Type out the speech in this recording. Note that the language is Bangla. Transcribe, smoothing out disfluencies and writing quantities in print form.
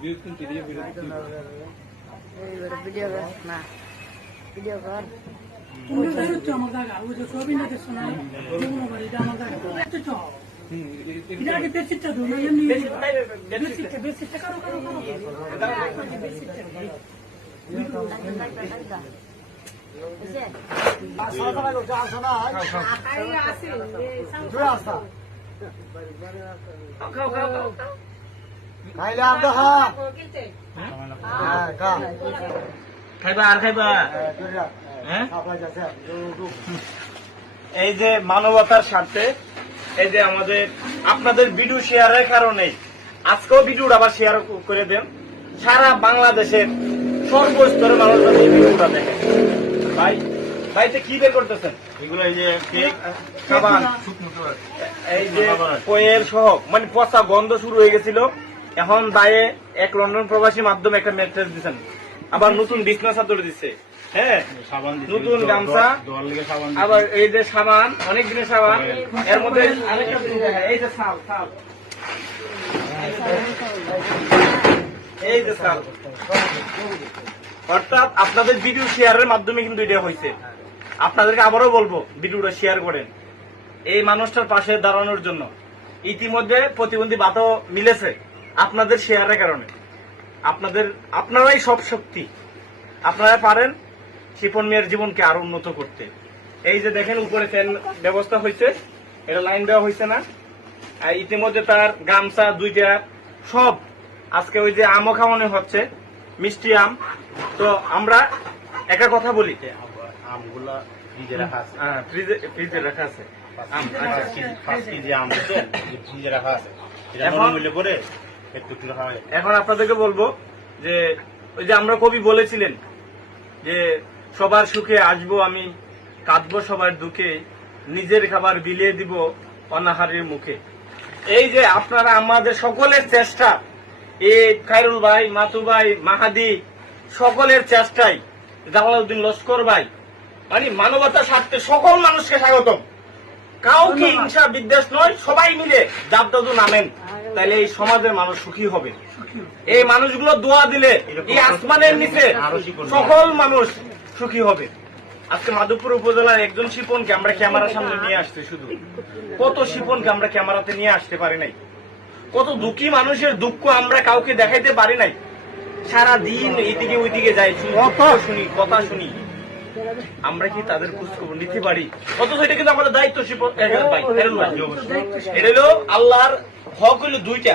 ভিডিও না ভিডিও কর আমার জায়গা ওই যে ছবি না দেখছো না এটা আমার জায়গা এটা আগে বেশিটা ধরো এমনি বেশিটা কারো খাইলে আমরা খাইবা আর খাইবা এই যে মানবতার স্বার্থে এই যে আমাদের আপনাদের ভিডিও শেয়ারের কারণে আজকেও ভিডিওটা আবার শেয়ার করে দেন সারা বাংলাদেশের সর্বস্তরের মানুষ এই ভিডিওটা দেখেন। ভাই ভাইতে কি বের করতেছেন? এগুলো এই যে কেক সাবান এই যে কোয়েল সহ মানে পচা গন্ধ শুরু হয়ে গেছিল। এখন দায়ে এক লন্ডন প্রবাসী মাধ্যমে একটা মেসেজ দিচ্ছেন, আবার নতুন বিছনা চাদর দিচ্ছে, হ্যাঁ নতুন গামছা, আবার এই যে সাবান অনেক দিনের সাবান, এর মধ্যে আরেকটা এই যে শাল এই যে শাল, অর্থাৎ আপনাদের ভিডিও শেয়ারের মাধ্যমে কিন্তু এটা হয়েছে। আপনাদেরকে আবারও বলবো ভিডিওটা শেয়ার করেন এই মানুষটার পাশে দাঁড়ানোর জন্য। ইতিমধ্যে প্রতিবন্ধী ভাতাও মিলেছে আপনাদের শেয়ারের কারণে। আপনারাই সব শক্তি, আপনারা পারেন শিপন মিয়ার জীবনকে আরো উন্নত করতে। এই যে দেখেন উপরে ফ্যান ব্যবস্থা হয়েছে, এটা লাইন দেওয়া হয়েছে না, ইতিমধ্যে তার গামছা দুইটা সব আজকে ওই যে আমও খাওয়ানো হচ্ছে, মিষ্টি আম। তো আমরা একটা কথা বলি, আমগুলা ফ্রিজে রাখা আছে, ফ্রিজে রাখা আছে আম, আচ্ছা 5 কেজি আম ফ্রিজে রাখা আছে। এখন আপনাদেরকে বলবো যে ওই যে আমরা কবি বলেছিলেন যে সবার সুখে আসবো আমি, কাঁদবো সবার দুঃখে, নিজের খাবার বিলিয়ে দিব অনাহারের মুখে। এই যে আপনারা আমাদের সকলের চেষ্টা, এই খায়রুল ভাই, মাতু ভাই, মাহাদি সকলের চেষ্টাই, জালালউদ্দিন লস্কর ভাই, মানে মানবতার স্বার্থে সকল মানুষকে স্বাগতম। কাউকে হিংসা বিদ্বেষ নয়, সবাই মিলে জাবদাদু নামেন, তাহলে এই সমাজের মানুষ সুখী হবে। এই মানুষগুলো দোয়া দিলে এই আসমানের নিচে সকল মানুষ সুখী হবে। আজকে মাধবপুর উপজেলার একজন শিপনকে আমরা ক্যামেরার সামনে নিয়ে আসছি, শুধু কত শিপনকে আমরা ক্যামেরাতে নিয়ে আসতে পারি নাই, কত দুঃখী মানুষের দুঃখ আমরা কাউকে দেখাইতে পারি নাই। সারা দিন এইদিকে ওইদিকে যাই, শুনি কথা শুনি, আমরা কি তাদের খোঁজখবর নিতে পারি? অথচ এটা কিন্তু আমাদের দায়িত্ব। শিপন ভাই, এটা হলো আল্লাহর হক হইল দুইটা,